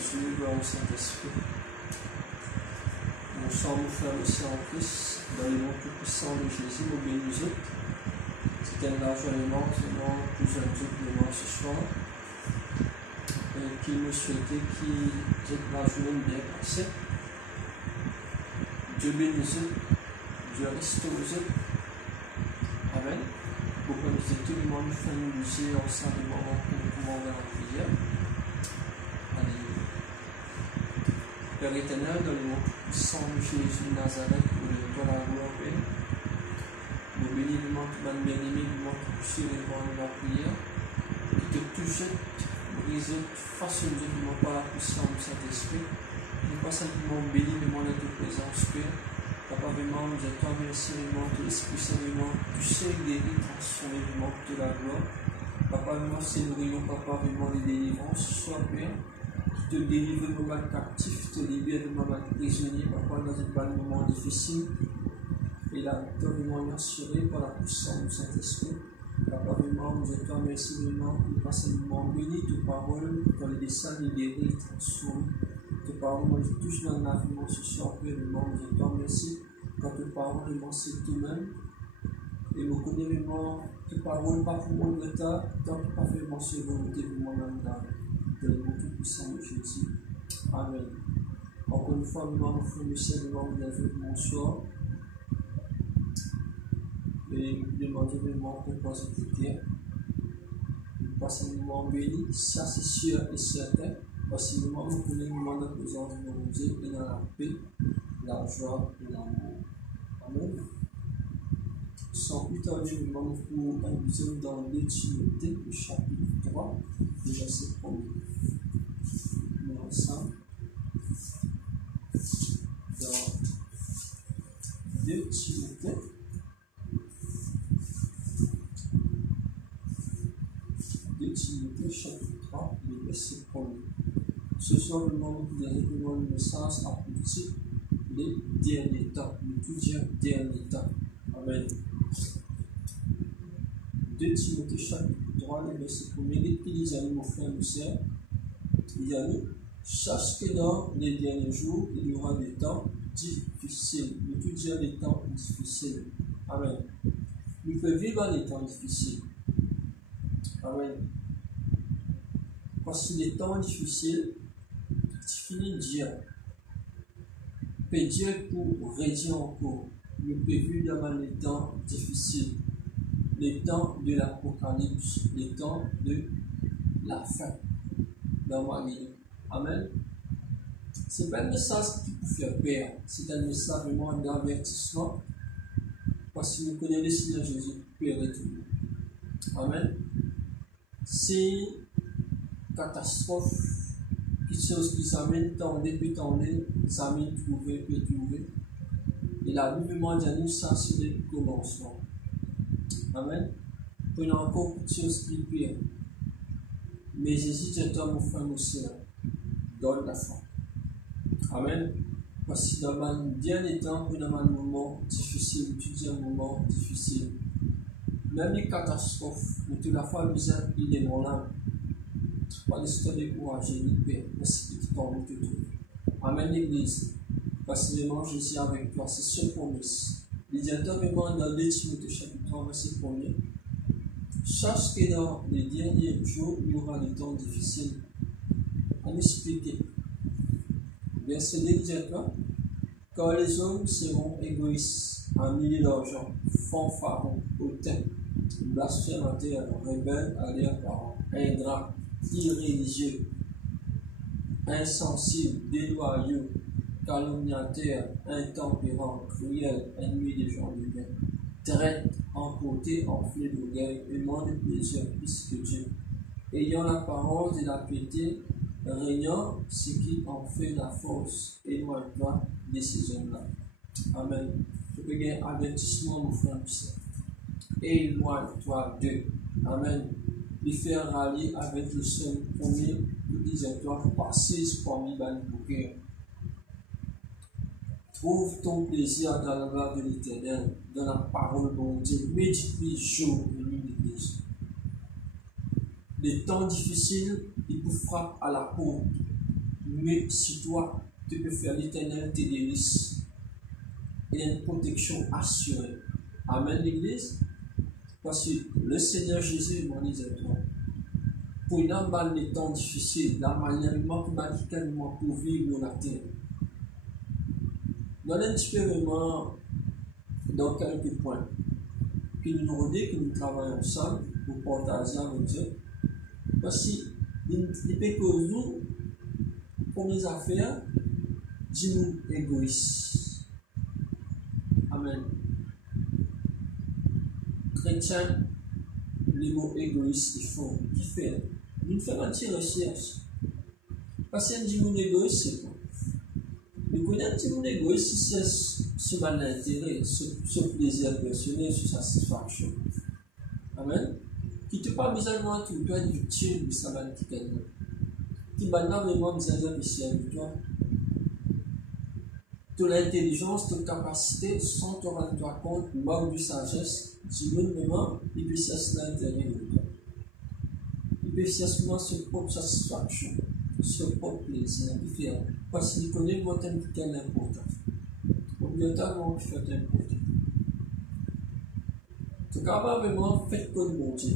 Jésus, gloire au Saint-Esprit. Bonsoir, nos frères et sœurs en Christ, dans le nom tout-puissant de Jésus, nous bénissons. C'est un large élément selon plusieurs éléments ce soir, qui nous souhaitait que la journée bien passée. Dieu bénisse, Dieu restaure. Amen. Pour que nous étions tout le monde fait nous bouger ensemble pour pouvoir vers la prière. Alléluia. Père éternel, dans le nom puissant de Jésus de Nazareth, pour le toi la gloire, Père. Nous bénissons tout le bien-aimé, nous montrons sur le vent de la prière, qui te touche, brise, façonne de par la puissance de Saint-Esprit. Nous pas simplement bénis, mais mon de présence, Père. Papa, vraiment, nous attendons, merci, vraiment, que l'Esprit Saint, vraiment, tu sais, guérir, transformer, vraiment, de la gloire. Papa, vraiment, c'est nous réunions, Papa, vraiment, les délivrances, soit Père, qui te délivre de moments captifs, te libère de moments prisonniers, Papa, dans un moment difficile. Et la victoire, vraiment, est assurée par la puissance du Saint-Esprit. Papa, vraiment, nous attendons, merci, vraiment, nous passons un moment béni, tes paroles, dans les dessins, les guéris, transformer. Tes paroles, moi, je touche dans la vie, ce soir, Père, vraiment, nous attendons, merci. Quand tes paroles, vraiment, c'est toi-même. Et nous connaissons vraiment tes paroles, pas pour mon état, tant que pas vraiment sur volonté de moi-même dans le nom tout-puissant de Jésus. Amen. Encore une fois, vraiment, nous faisons le Seigneur, vous avez bonsoir. Et nous demandons vraiment que vous écoutez. Nous passons un moment béni, ça c'est sûr et certain. Parce que nous connaissons le moment de présence de nos Dieu et dans la paix, la joie et l'amour. Amen. Sans plus tarder, nous demandons pour inviter dans 2 Timothée, le chapitre 3, le verset 1er. Nous ensemble. Dans 2 Timothée. 2 Timothée, chapitre 3, le verset 1er. Ce soir, nous demandons pour le message à petit les derniers temps, le tout dire dernier temps. Amen. 2 Timothée chapitre 3, le verset 1er, l'Église à nous, mon frère, mon sœur, il y a nous, sache que dans les derniers jours, il y aura des temps difficiles, le tout dire des temps difficiles. Amen. Nous pouvons vivre les temps difficiles. Amen. Parce que les temps difficiles, tu finis de dire, Dieu pour redire encore, le prévu dans les temps difficiles, les temps de l'Apocalypse, les temps de la fin dans ma vie. Amen. Ce n'est pas un message qui peut faire peur, c'est un message vraiment d'avertissement, parce que nous connaissons le Seigneur Jésus, Père et tout. Amen. C'est catastrophe. Quelque chose qui s'amène tendez, puis tendez, s'amène trouver, puis trouver. Et la Bible mondiale, ça c'est le commencement. Amen. Prenons encore quelque chose qui est pire. Mais Jésus, c'est toi, mon frère, mon soeur, donne la foi. Amen. Parce que dans un dernier temps, dans un moment difficile, tu dis un moment difficile. Même les catastrophes, mais toute la foi, il est mon âme. Pas de se décourager, ni paix, merci que tu t'en veux te trouver. Amen, l'Église. Parce que vraiment, Jésus avec toi, c'est ce promesse. Les directeurs vraiment dans 2 Timothée chapitre 3, verset 1er. Sache que dans les derniers jours, il y aura des temps difficiles. À m'expliquer. Verset 2 directeur. Quand les hommes seront égoïstes, ennuyés d'argent, fanfarons, hautains, blasphémateurs, rebelles à leurs parents, ingrats, irréligieux, insensibles, déloyaux, calomniateurs, intempérants, cruels, ennemis des gens de bien, traîtres, emportés, enflés d'orgueil, aimants de plaisir plus que Dieu, ayant l'apparence de la piété, régnant ce qui en fait la force, éloigne-toi de ces hommes-là. Amen. Je peux gagner un avertissement, mon frère, éloigne-toi d'eux. Amen. Les faire rallier avec le seul premier utilisateur passer parmi les cœur. Trouve ton plaisir dans la loi de l'Éternel, dans la parole de mon Dieu. Médite jour et nuit' Les temps difficiles, ils vous frappent à la peau. mais si toi, tu peux faire l'Éternel tes délices et une protection assurée. Amen, l'Église. Parce que le Seigneur Jésus m'a dit à toi, pour une balle des temps difficiles, la manière mathématiquement pour vivre dans la terre. Dans un petit peu vraiment, dans quelques points, que nous nous redisons, que nous travaillons ensemble pour partager avec Dieu. Parce que il peut que nous, pour nos affaires, dis-nous égoïstes. Amen. Chrétiens, les mots égoïstes, ils font, qui fait, nous faisons une petite recherche. Parce que nous égoïste, c'est quoi? Nous connaissons un petit égoïste, c'est ce mal d'intérêt, ce plaisir personnel, ce satisfaction. Amen. Qui te pas besoin de tout, toi, être victime de sa mal qui t'aide. Qui n'a vraiment besoin de toi. Tu as l'intelligence, tu as la capacité, sans te rendre compte, manque de sagesse, tu veux vraiment, il peut cesser l'intérêt de toi. Il peut cesser sa propre satisfaction, son propre plaisir, différent. Parce qu'il connaît votre qui est important. Obligatoirement, qui fait important. Tu as vraiment fait comme bon Dieu.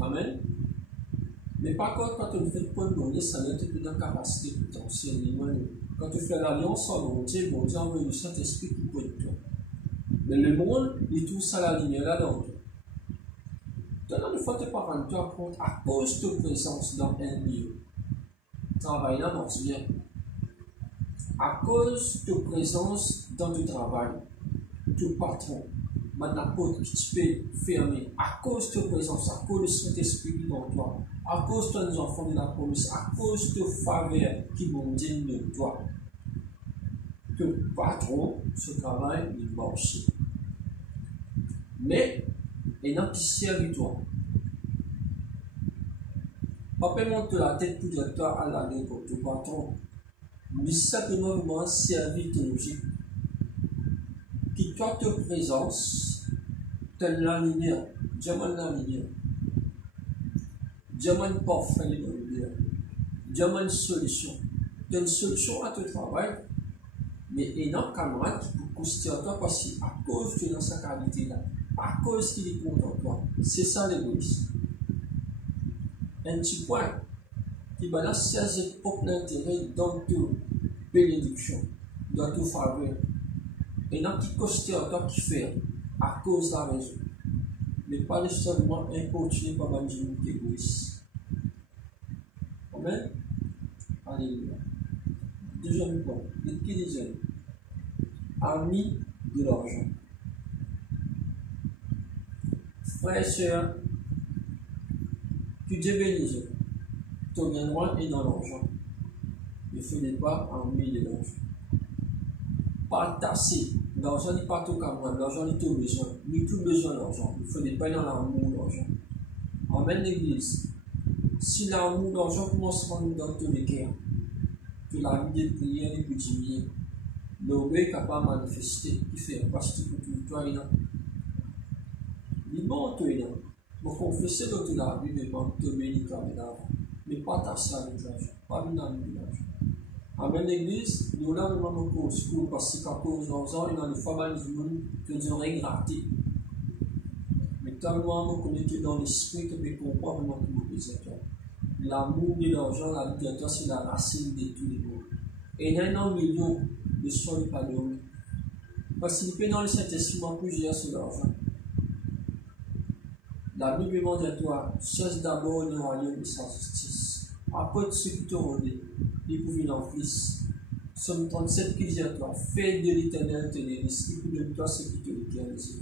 Amen. Mais par contre, quand tu fais comme bon Dieu, ça n'est plus dans la capacité potentielle. Quand tu fais l'alliance en bon Dieu envoie le Saint-Esprit qui peut être toi. Mais le monde, il trouve ça la lumière là-dedans. Maintenant, une fois que tu ne pas rendu compte, à cause de ta présence dans un lieu, travail là marche bien. À cause de ta présence dans ton travail, ton patron, maintenant porte qui tu peux fermer, à cause de ta présence, à cause de Saint-Esprit qui est dans toi, à cause de tes enfants de la promesse, à cause de faveur qui m'ont dit de toi, que le patron, ce travail, il marche. Mais, il y a un qui sert toi. Pas monter la tête pour dire toi à la pour ton patron, mais simplement vraiment servir ton logique. Qui toi te présence, tu as la lumière, diamant la lumière, diamant parfait dans la lumière, diamant une solution. Tu as une solution à ton travail, mais il y a un camarade qui peut constituer toi parce qu'à cause de dans sa qualité là, à cause qu'il est contre toi, c'est ça l'égoïsme. Un petit point qui va saisir propre intérêt dans toute bénédiction, dans toute faveur. Et dans qui constitue toi qui fait à cause de la raison. Mais pas nécessairement importuné par un Dieu égoïste. Amen. Alléluia. Deuxième point. Qui disait ami de l'argent. Frères et sœurs, tu Dieu bénisse. Ton bien droit est dans l'argent. Ne fais pas ami de l'argent. Pas tasser. L'argent n'est pas tout camarade. L'argent n'est tout besoin. Ni tout besoin d'argent. Il ne faut pas dans l'amour d'argent. Amen l'église. Si l'amour d'argent commence à nous dans tous les cœurs, que la vie de prière est plus diminuée, l'orgueil est capable de manifester, qui fait parce que toi et là. Il bon toi et là. Pour confesser dans la vie, mais pas te bénir comme là. Mais pas tasser avec l'argent. Pas une amie de l'argent. Amen l'église, nous là nous avons encore au secours parce qu'à cause de l'argent, il y a des fois du monde que Dieu aurait gratté. Mais tellement nous connectés dans l'esprit que nous comprenons vraiment tout le plaisir. L'amour de l'argent, la littérature, c'est la racine de tous les mots. Et il y a un million de soins de pardonner. Parce qu'il peut dans le Saint-Esprit plusieurs sur l'argent. La Bible demande à toi, cherche d'abord le royaume de sa justice. Après ce qui te rendait, il pouvait en fils. Somme 37 qui dit à toi, fais de l'Éternel tes délices, il peut de toi ce qui te l'éternise.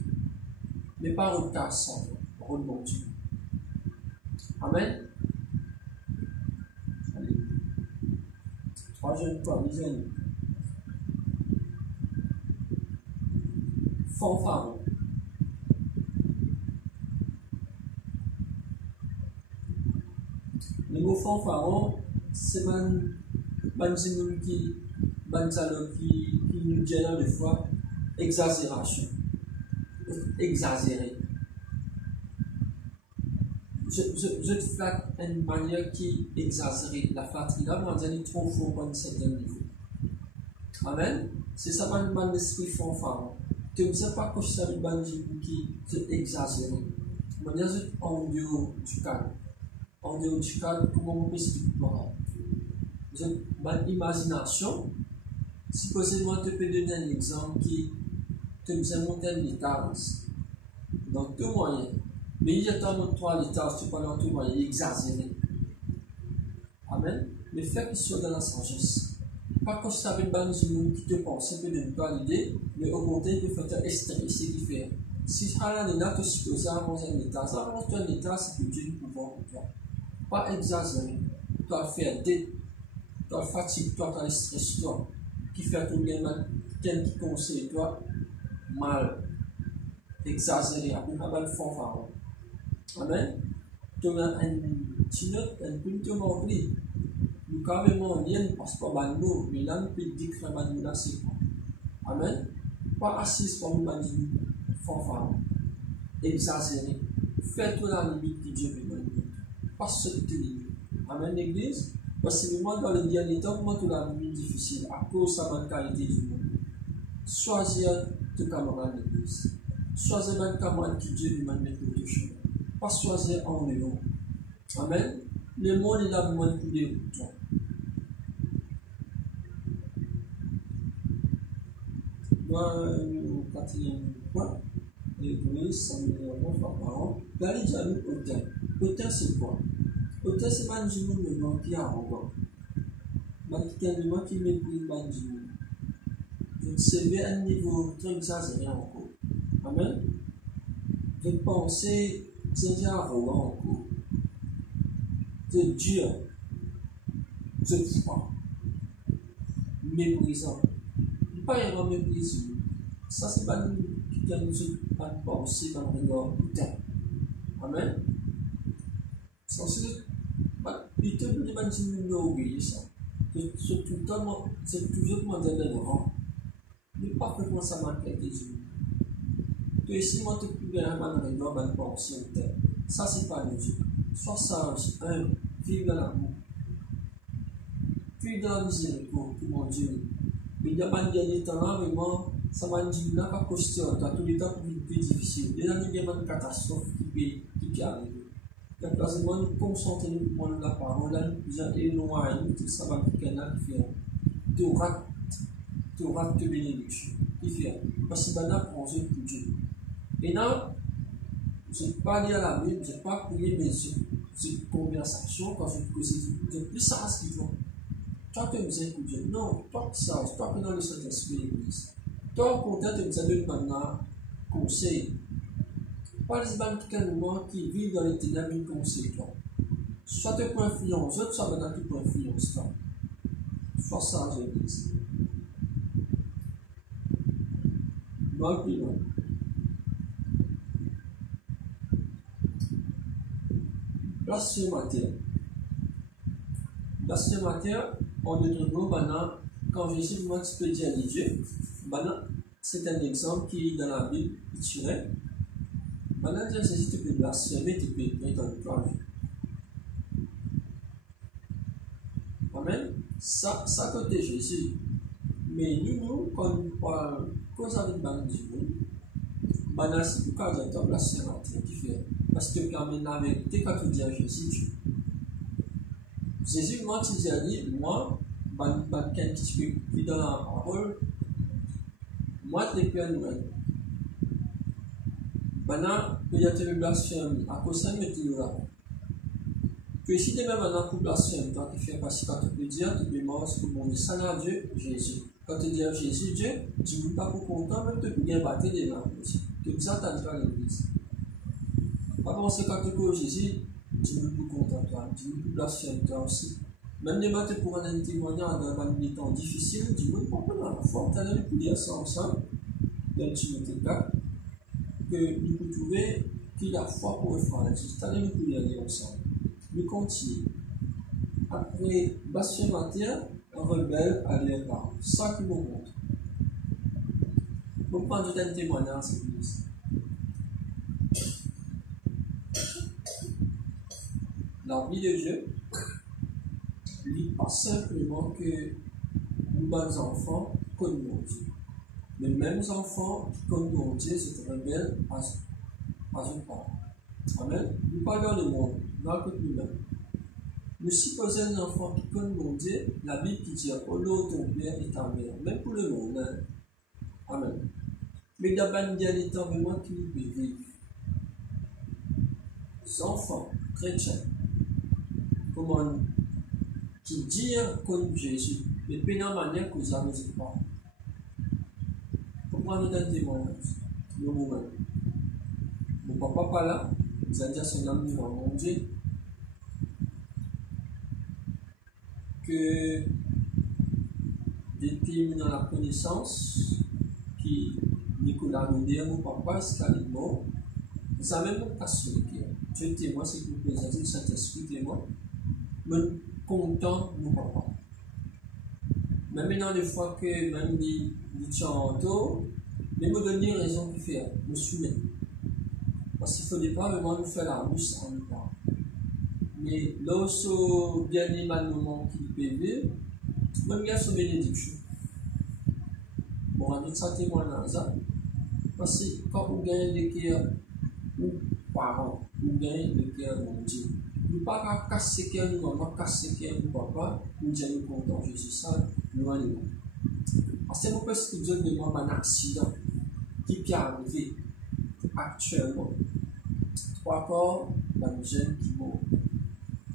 Mais pas retard sans rendement Dieu. Amen. Allez. Troisième point, lisez-nous. Fanfaron. Le mot fanfaron, c'est qui nous dit des fois exagération. Exagéré. je te flatte d'une manière qui exagère la flatterie. Là, on dit trop fort pour un certain niveau. Amen. C'est ça, pas l'esprit fanfare. Tu ne sais pas que je suis un qui est exagéré. On dit en dehors du cadre. En dehors du cadre, comment on peut expliquer une imagination. Supposément, tu peux donner un exemple qui te me monter un étage. Dans tout moyen. Mais il y a tant de trois l'étage, tu peux dans tout moyen, exagéré. Amen. Mais fais qu'il soit dans la sagesse. Pas que ça avec ban du monde qui te pense un peu de pas l'idée, mais au contraire, il faut faire extrémiser qui fait. Si tu as un état, tu supposes avant un état, ça avance un état, c'est que Dieu est pouvoir pour toi. Pas exagéré. Tu as fait des, tu as fatigue, toi, tu as le stress, toi, qui fait tout bien mal, quelqu'un qui conseille, toi, mal, exagéré, après pas mal fanfare. Amen. Tu as un petit note, un peu de rempli. Nous carrément lien parce que nous, mais là nous peut dire que nous là c'est quoi. Amen. Pas assis pour nous dire fanfare. Exagéré. Fais-toi la limite que Dieu veut donner. Pas ce que tu dis. Amen l'église. Parce que moi dans le dernier temps, moi tout la vie difficile à cause de la qualité du monde. Choisis tes camarades l'église. Choisis les camarades que Dieu lui m'a mis pour te chemin. Pas choisir en néant. Amen. Le monde est là pour moi de toi. Dans le quatrième point, l'église, ça me dit par parole. Dans les amis, auteur. Auteur, c'est quoi? Auteur, c'est pas un monde qui est arrogant. C'est un monde qui méprise pas du monde. Donc, c'est à un niveau très exagéré encore. Amen. De penser, c'est arrogant encore. De dur, de froid, méprisant. Pas un grand mépris. Ça, c'est pas quelqu'un qui n'a pas pensé dans le regard putain. Amen. C'est plutôt que de manipuler l'orgueil, ça. C'est toujours demander le grand. Mais pas que ça manque des yeux. Que si moi, tu peux bien dans le regard, ben, penser au terre. Ça, c'est pas le Dieu. Sois sage, humble, vive dans l'amour. Vive dans la miséricorde, pour mon Dieu. Mais il y a pas de dernier temps là, vraiment, ça va dire là, pas question, tu as tous les temps pour une plus difficile. Il y a une catastrophe qui arrive. Il y a quasiment une concentrer pour la parole, là, nous avons éloigné, tout ça va qui est fait. Tu auras te bénédiction. Qui fait. Parce que maintenant, prends Dieu pour Dieu. Et là, je ne vais pas aller à la Bible, je ne vais pas prier, mais c'est une conversation, quand je te plus ça ce qu'il faut. Toi que nous pour Dieu. Non, toi que ça, toi que dans le Saint-Esprit de l'Église. Toi, au contraire, tu nous as donné maintenant conseil. Pas les gens qui vivent dans les ténèbres, ils conseillent toi. Soit tu peux influencer, soit maintenant tu peux influencer toi. Sois sage, l'Église. Mal plus loin. Blasphémateur. Blasphémateur, en d'autres mots, maintenant, quand Jésus moi tu peux dire à Dieu, maintenant, c'est un exemple qui dans la Bible, il tuerait. Maintenant, Jésus, tu peux blasphémer, tu peux mettre en outrage. Amen. Ça côté Jésus. Mais nous, quand nous parlons, cause avec le du monde, maintenant, c'est pourquoi j'ai un blasphémateur qui fait. Parce que quand même la vérité, quand tu dis à Jésus, Dieu. Jésus, moi, tu dis, moi, quelqu'un qui vit dans la parole, moi, je l'ai nouvelle. Maintenant, il y a une blasphème, à cause de ça, il y a que si demain, maintenant, pour blasphème, toi qui fais parce que quand tu peux dire, tu demandes ce que mon Dieu, ça n'a Dieu, Jésus. Quand tu dis à Jésus, Dieu, tu ne veux pas pour content, même tu peux bien battre les mains aussi. Tu ça, tu as dit à l'église. Pas penser quand tu peux Jésus, tu ne veux plus content, toi, tu ne veux plus blasphème, toi aussi. Même les maths pour un témoignage dans un temps difficile, tu ne veux pas prendre la foi, tu as l'air de dire ça ensemble, dans Timothée 4, que nous pouvons trouver qu'il y a foi pour le frère, tu as l'air de dire ensemble. Nous continuons. Après, blasphémateur, un rebelle à leur part. Ça qui me montre. Vous prenez un témoignage, c'est plus. La vie de Dieu, n'est pas simplement que nous, bons enfants, connaissons Dieu. Les mêmes enfants qui connaissent Dieu se rebellent à son part. Amen. Nous parlons dans le monde, dans le nous-mêmes. Nous supposons les enfants qui connaissent Dieu, la Bible qui dit « Oh l'autre, ton père et ta mère », même pour le monde. Hein? Amen. Mais d'abord, il y a des temps vraiment qui nous vivent. Les enfants chrétiens, comment qui disent qu'on Jésus, mais pas de la manière que vous avez pas. Pourquoi nous donne des témoignages? Nous-mêmes. Mon papa pas là, vous allez dire son ami dans mon Dieu, que depuis dans la connaissance, qui Nicolas Godet, mon papa, c'est mort, ça même pas sur le cœur. Je témoin, c'est que vous présentez le Saint-Esprit témoin, mais content mon papa. Même maintenant, des fois que même dit chanto, mais me donner raison de faire, me soumettre. Parce qu'il ne faut pas vraiment nous faire la rousse en nous parlant. Mais lorsque bien aimé le moment qu'il peut vivre, même il y a son bénédiction. Bon, on a ça témoignage. Parce que quand vous gagnez le cœur, ou parents, vous gagnez le cœur de mon Dieu. Nous ne pouvons pas casser le cœur de maman, casser le cœur de papa, nous disons nous comptons Jésus ça, nous allons. Parce que vous pouvez Dieu demande un accident qui peut arriver actuellement. Trois corps, un jeune qui mort.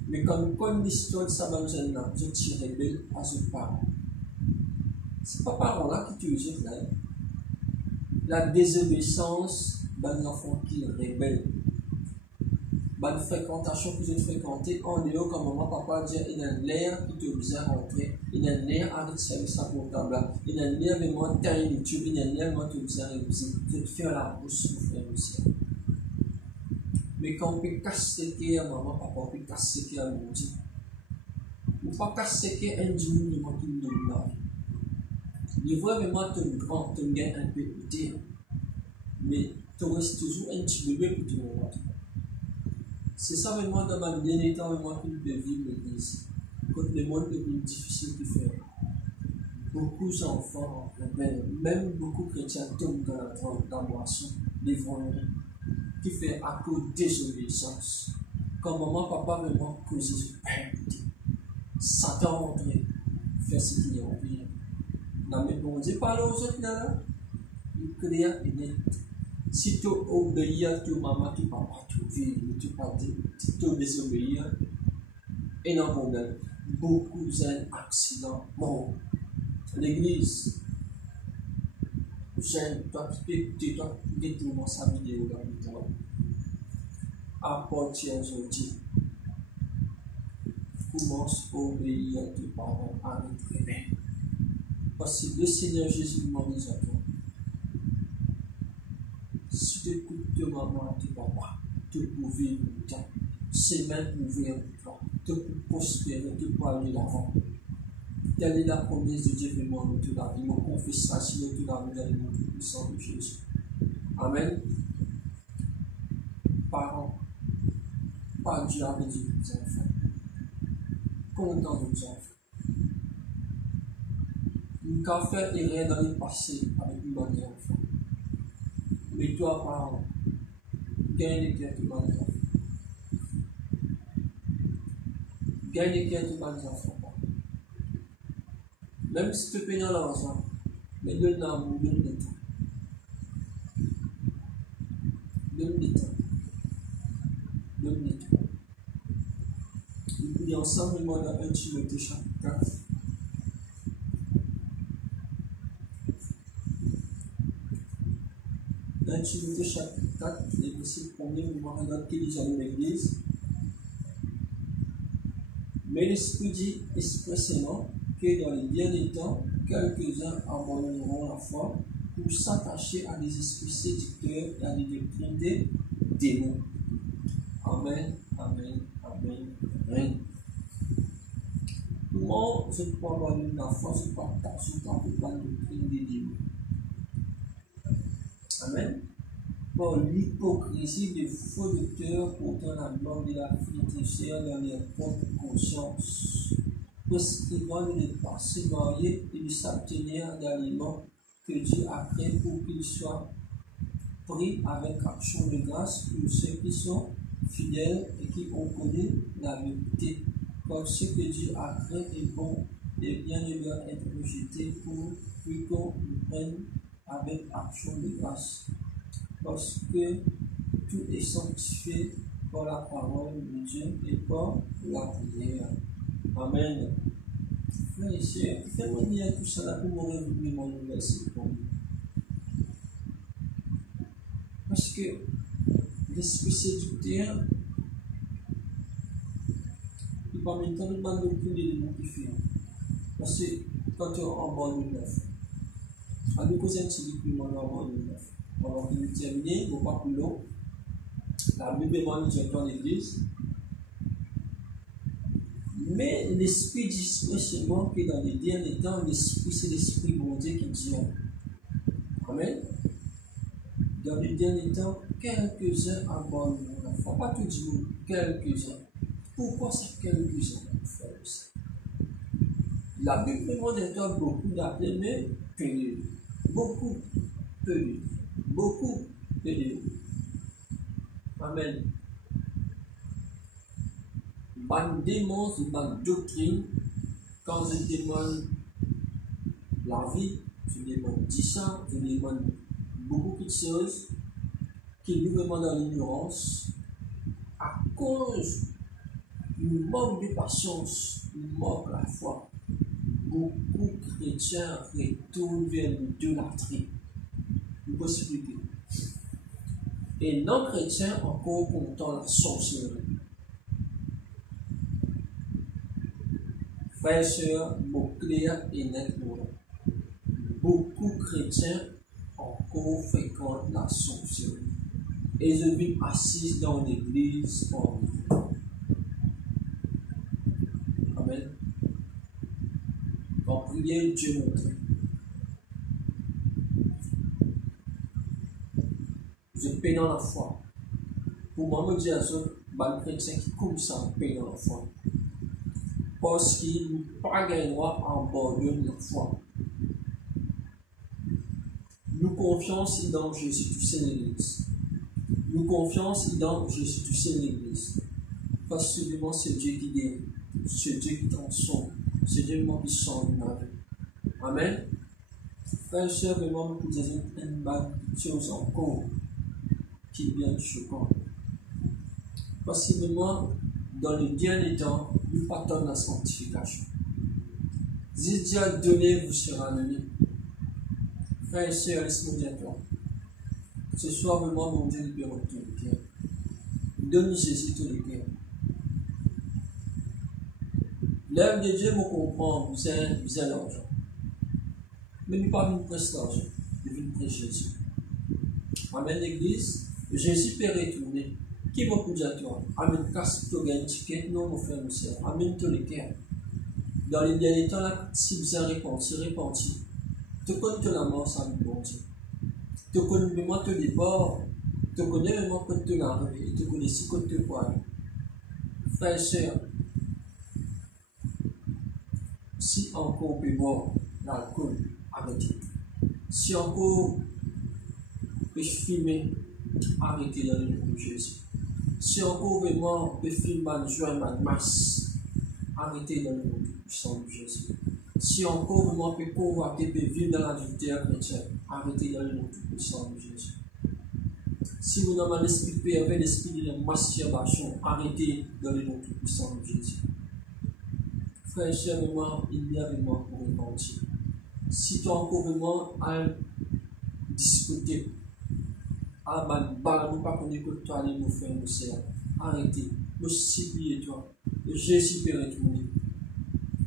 Mais quand nous connaissons l'histoire de sa jeune là, je suis rebelle à ce parent. Ce n'est pas parent là qui tue là. La désobéissance d'un enfant qui est rebelle. Une fréquentation que j'ai fréquentée en dehors, comme maman, papa dit, il y a l'air qui te faisait rentrer, il y a l'air avec service à portable, il y a l'air vraiment tailler YouTube, il y a l'air vraiment te faisait réussir. Je te fais la bouche, mon frère aussi. Mais quand on peut casser le cœur, maman, papa, on peut casser le cœur, mon Dieu. On ne peut pas casser le cœur individuellement qui nous donne la vie. Il voit vraiment ton grand, ton gain un peu de dire. Mais tu restes toujours un petit bébé pour te voir. C'est ça vraiment dans ma dernière temps, vraiment qu'il peut vivre l'église. Quand le monde est plus difficile de faire. Beaucoup d'enfants, même beaucoup de chrétiens tombent dans la drogue, dans la boisson, des voleurs, qui fait à cause de désobéissance. Quand maman, papa vraiment causé ce père, Satan rentré, fait ce qu'il y a envie. Non mais bon Dieu parle aux autres là, il clair et net. Si tu obéis à ta maman, tu ne vas pas tout vivre, tu ne vas pas dire, si tu désobéis, et non problème. Beaucoup d'accidents, bon, l'église, j'aime, toi qui peux écouter, toi qui peux écouter sa vidéo dans le temps, apporter aujourd'hui, commence à obéir à tes parents, à être bien. Parce que le Seigneur Jésus demande à toi. Si tu écoutes ta maman, tes papas, tu peux vivre le temps. C'est même ouvert pour toi. Tu peux prospérer, tu peux aller l'avant. Telle est la promesse de Dieu vraiment dans toute la vie. On confesse ça si nous toute la vie dans le nom puissant de Jésus. Amen. Parents, pas Dieu avec vos enfants. Content de vos enfants. Nous avons fait erreur dans le passé avec une bonne enfant. Mais toi, parents, gagne les cœurs de bonnes enfants. Gagne les cœurs de bonnes enfants. Même si tu payes dans l'argent, mais donne l'amour, donne le temps. Donne le temps. Donne le temps. Nous prions ensemble dans 1 Timothée chapitre 4. 1 Timothée chapitre 4, les versets 1er, nous regardons qui déjà dans l'église. Mais l'Esprit dit expressément que dans les derniers temps, quelques-uns abandonneront la foi pour s'attacher à des esprits séducteurs et à des doctrines des démons. Amen, amen, amen, amen. Comment je peux abandonner la foi, je ne peux pas t'attacher à des doctrines des démons. Amen. par l'hypocrisie des faux docteurs portant la norme de la fidélité chère dans leur propre conscience, prescrivant de ne pas se marier et de s'abstenir d'aliments que Dieu a créés pour qu'ils soient pris avec action de grâce pour ceux qui sont fidèles et qui ont connu la vérité. Comme ce que Dieu a créé est bon et bien ne doit être rejeté pour qu'on le prenne avec action de grâce. Parce que tout est sanctifié par la parole de Dieu et par la prière. Amen. Frères et sœurs, faites-moi dire tout ça là pour me révéler mon verset pour vous. Parce que l'esprit séducteur, il va maintenant nous demander aucune élément qui fait. Parce que quand tu es en bord de neuf, à nous causer un petit peu en bord de neuf. On va terminer, il ne faut pas plus long. La Bible demande directement l'église. Mais l'esprit dit spécialement que dans les derniers temps, l'esprit, c'est l'esprit bon Dieu qui dit. Amen. Dans les derniers temps, quelques-uns abandonnent la foi. Pas tout le monde, quelques-uns. Pourquoi c'est quelques-uns? La Bible demande beaucoup d'appeler, mais peu. Beaucoup, peu. Beaucoup, peu. Amen. Bonne démence ou bonne doctrine, quand je demande la vie, je demande 10 ans, je demande beaucoup de choses qui nous demandent dans l'ignorance à cause du manque de patience, du manque de la foi. Beaucoup de chrétiens retournent vers l'idolâtrie. Une possibilité. Et non-chrétiens encore comptant la sorcellerie. Frères et sœurs, mot clair et net pour nous. Beaucoup de chrétiens encore fréquentent la sorcellerie. Et je vis assis dans l'église en vie. Amen. En prière, Dieu montre. Je paie dans la foi. Pour moi, je dis à ceux, les chrétiens qui comme ça, paient dans la foi. Parce qu'ils n'ont pas gagné en abandonner la foi. Nous confions dans Jésus, tu sais l'église. Nous confions dans Jésus, tu sais l'église. Parce que seulement c'est Dieu qui gagne, c'est Dieu qui transforme, c'est Dieu qui change ma vie. Amen. Frère et sœur, vraiment, nous pouvons dire une bonne chose encore qui est bien choquante. Parce que vraiment, dans les derniers temps, nous partons la sanctification. Si Dieu a donné, vous sera donné. Frères et sœurs, laisse-moi dire toi. Ce soir, vraiment, mon Dieu libère tout le cœur. Donne Jésus tout le cœur. L'œuvre de Dieu me comprend, vous avez l'argent. Mais nous pas une presse l'argent, nous venons prêcher Jésus. Amen l'église, Jésus peut retourner. Qui m'a dit à toi? Amen, casse tu gagnes un ticket, non, mon frère, mon soeur. Amen, tout le cœur. Dans les derniers temps, là, si vous avez répandu, tu connais la mort, ça me bon Dieu. Tu connais vraiment tout les bords, tu connais vraiment quand tu l'as réveillé, tu connais si quand tu vois. Frère et sœur, si encore peut boire l'alcool, arrêtez. Si encore peut fumer, arrêtez dans le nom de Jésus. Si encore vraiment peut fumer, joindre ma masse, arrêtez dans le nom puissant de Jésus. Si encore vraiment peut convoiter, peut vivre dans l'adultère chrétien, arrêtez dans le nom puissant de Jésus. Si vous avez l'esprit pervers, l'esprit de la masturbation, arrêtez dans le nom puissant de Jésus. Frère et sœur, vraiment, il y a vraiment pour repentir. Si tu as encore vraiment à discuter, à balle, nous pas connaître que toi, les nos frères, nos sœurs, arrêtez, nous supplie toi. Jésus peut retourner.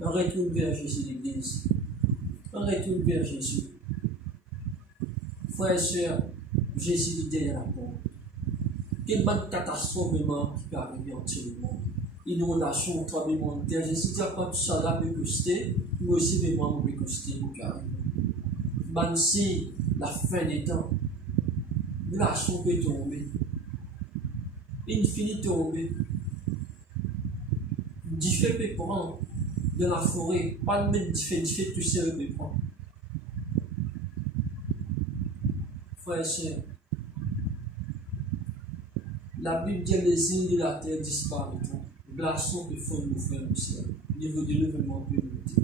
On retourne vers Jésus l'église. On retourne vers Jésus. Frères et sœurs, Jésus est derrière la porte. Quelle bonne catastrophe vraiment qui peut arriver en tout le monde. Inondation, tremblement de terre. Jésus dit à quoi tout ça là peut coster, nous aussi vraiment peut coster, nous carrément. Même si la fin des temps, Glaçon peut tomber. Infini tomber. Du feu peut prendre de la forêt. Pas de mettre du feu, tout seul peut prendre. Frères et sœurs, la Bible dit les îles de la terre disparaîtront. Glaçons que font nos frères au ciel. Niveau de lèvement peut monter.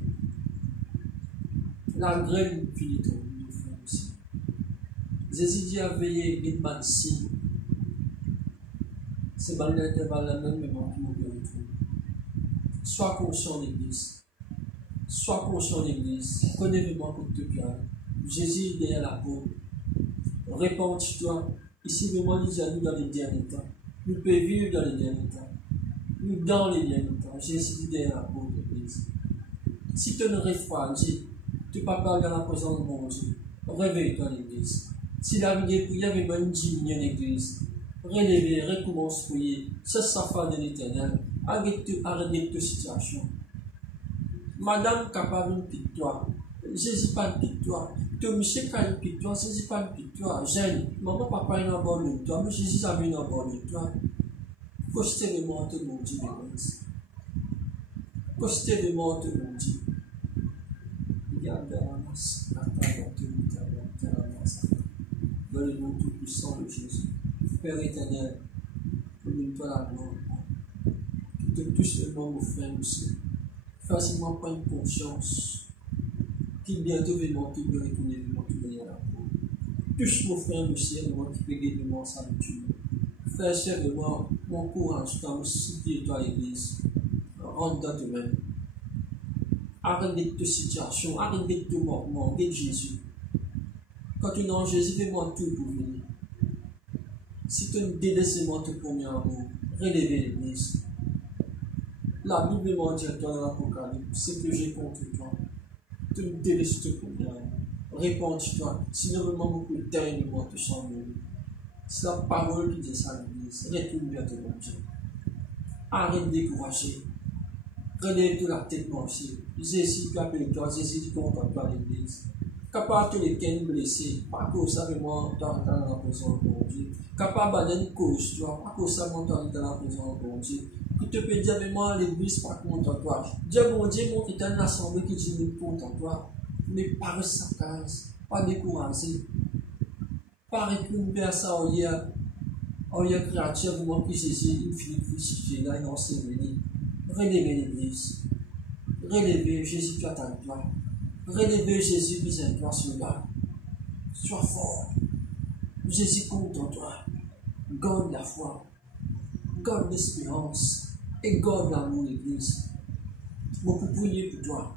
La grêle finit tomber, nos frères au ciel. Jésus dit à veiller une bonne signe. C'est dans l'intervalle là même qui nous retrouve. Sois conscient d'église. Sois conscient d'église. Connais vraiment que tu as. Jésus est derrière la peau. Répands-toi. Ici, vraiment, nous allons dans les derniers temps. Nous pouvons vivre dans les derniers temps. Nous dans les derniers temps. Jésus est derrière la peau de l'église. Si tu ne refroidis, tu ne peux pas parler dans la présence de mon Dieu. Réveille-toi l'église. Si la vie est priée, il y avait même 10 millions d'églises. Relevez, recommence à prier. C'est sa fin de l'éternel. Arrête de situation. Madame capable de pitié. Jésus pas de pitié. Toi, monsieur pas de pitié. Jésus pas de pitié. Jeune, maman, papa, il a bord de toi. Mais Jésus a mis un bord de toi. Costez le monde de mon Dieu d'église. Costez le monde de mon Dieu. Regarde la masse. Dans le nom tout-puissant de Jésus. Père éternel, donne-toi la gloire. Que touche le monde, mon frère, aussi. Facilement prendre conscience qu'il bientôt va monter, il va retourner, il va retourner à la peau. Touche mon frère, monsieur, le monde qui peut gagner mon salut. Frère, cher de moi, mon courage, dans mon cité, toi, l'église. Rentre dans toi-même. Arrête de ta situation, arrête de te mouvement, de Jésus. Quand tu es dans Jésus, fais-moi tout pour venir. Si tu ne délaisses moi ton premier amour, relevez l'église. La Bible m'a dit à toi dans l'Apocalypse, c'est que j'ai contre toi. Tu ne délaisses ton premier amour. Réponds-toi, sinon vraiment beaucoup de temps de moi te semble. C'est la parole qui dit ça à l'église. Retourne vers ton Dieu. Arrête de décourager. Relève-toi la tête, moi aussi. Jésus, appelle-toi, Jésus, contente toi l'église. Capable de les blessés, pas que ça vraiment dans la présence de mon Dieu. Capable de cause, toi, pas que ça monte dans la présence de mon Dieu. Que tu peux dire avec moi l'église, pas contre toi. Dieu, mon Dieu, mon qui est une assemblée qui dit contre toi. Mais pas sa case, pas décourager. Pas reculer vers ça, il y a créature, vraiment, qui Jésus, une fille crucifiée, là, il est enseveli. Relevez l'église. Relevez, Jésus, tu attends toi. Relevez Jésus, besoin-toi sur là. Sois fort. Jésus compte en toi. Garde la foi. Garde l'espérance. Et garde l'amour de l'église. Beaucoup prier pour toi.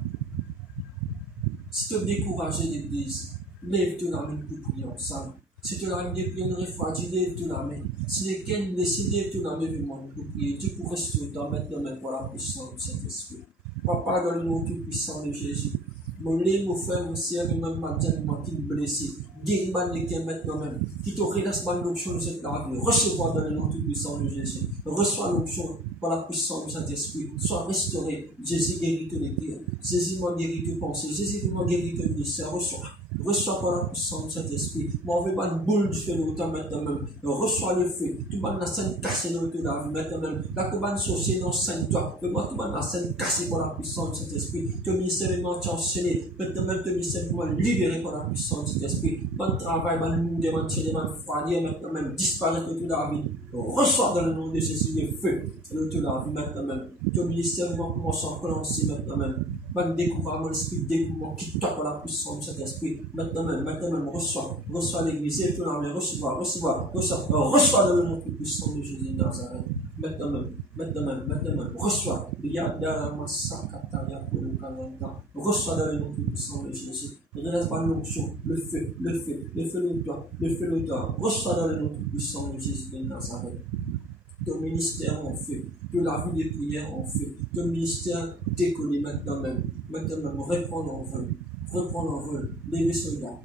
Si tu es découragé l'église, lève-toi la main pour prier ensemble. Si tu as une prière de refroidi, lève-toi la main. Si les quelqu'un décide, lève-toi la main pour prier. Tu pourrais se mettre la main pour la puissance de Saint-Esprit. Papa, dans le nom tout puissant de Jésus. Mon lait, mon frère, mon sœur, même ma diane, qui est blessé. Guéris-moi les qui maintenant même. Qui te relâche mal l'option de cette vie. Recevoir dans le nom tout puissant de Jésus. Reçois l'option par la puissance du Saint-Esprit. Sois restauré. Jésus guérit tous les cœurs. Jésus m'a guéri tes pensées. Jésus m'a guéri tes blessures. Reçois. Reçois par la puissance du Saint-Esprit. Moi, on veut pas une boule du feu de l'automne maintenant même. Reçois le feu. Tout le monde a scène cassée dans la vie maintenant même. La commande sorcière dans scène toi. Fais-moi tout le monde a scène cassée par la puissance du Saint-Esprit. Ton ministère est enchaîné. Maintenant même, ton ministère est libéré par la puissance du Saint-Esprit. Mon travail, mon monde, mon tirer, mon foyer, maintenant même, disparaître de toute la vie. Reçois dans le nom de Jésus le feu de toute la vie maintenant même. Ton ministère va commencer à prononcer maintenant même. Mon découvert, mon esprit de découvert, quitte toi par la puissance de cet esprit. Maintenant même, reçois l'église, et tout l'armée, reçois dans le nom plus puissant de Jésus de Nazareth. Maintenant même, reçois. Reçois dans le nom plus puissant de Jésus. Ne laisse pas l'onction, le feu de toi. Reçois dans le nom plus puissant de Jésus de Nazareth. Ton ministère en feu, que la vie des prières en feu, ton ministère décollé maintenant même, reprendre en vol, levez soldat,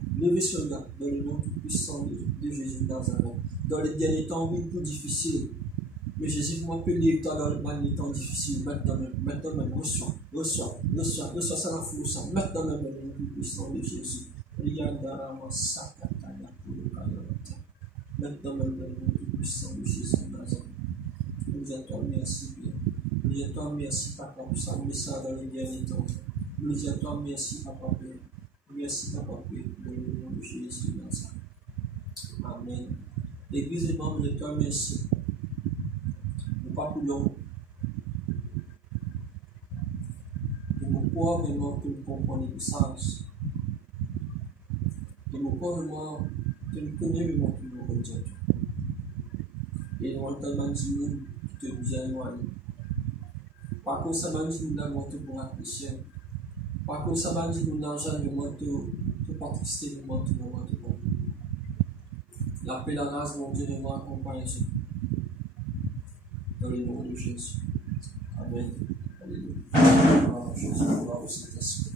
dans le nom tout puissant de Jésus de Nazareth. Dans les derniers temps, oui, plus difficiles, mais Jésus m'a appelé dans les temps difficiles, maintenant même, reçois, ça la force, maintenant même, dans le nom tout puissant de Jésus. maintenant même dans le nom puissant de Jésus de Nazareth. Nous disons toi merci, Père. Nous disons toi merci, Papa, pour ça, ça dans les derniers temps. Nous disons toi merci, Papa, Père. Merci, Papa, Père, dans le nom de Jésus de Nazareth. Amen. L'église est membre de toi merci. Nous pas plus long. Et nous pouvons vraiment te comprendre le sens. Et nous pouvons vraiment te connaître vraiment plus long comme Dieu. Et nous entendons dire que tu es bien éloigné. Par contre, ça m'a dit que nous avons pour la Christienne. Par contre, ça m'a dit que nous avons vraiment te participer, vraiment te comprendre. L'appel à la grâce, mon Dieu, nous accompagne dans le nom de Jésus. Amen. Alléluia. Jésus, gloire au Saint-Esprit.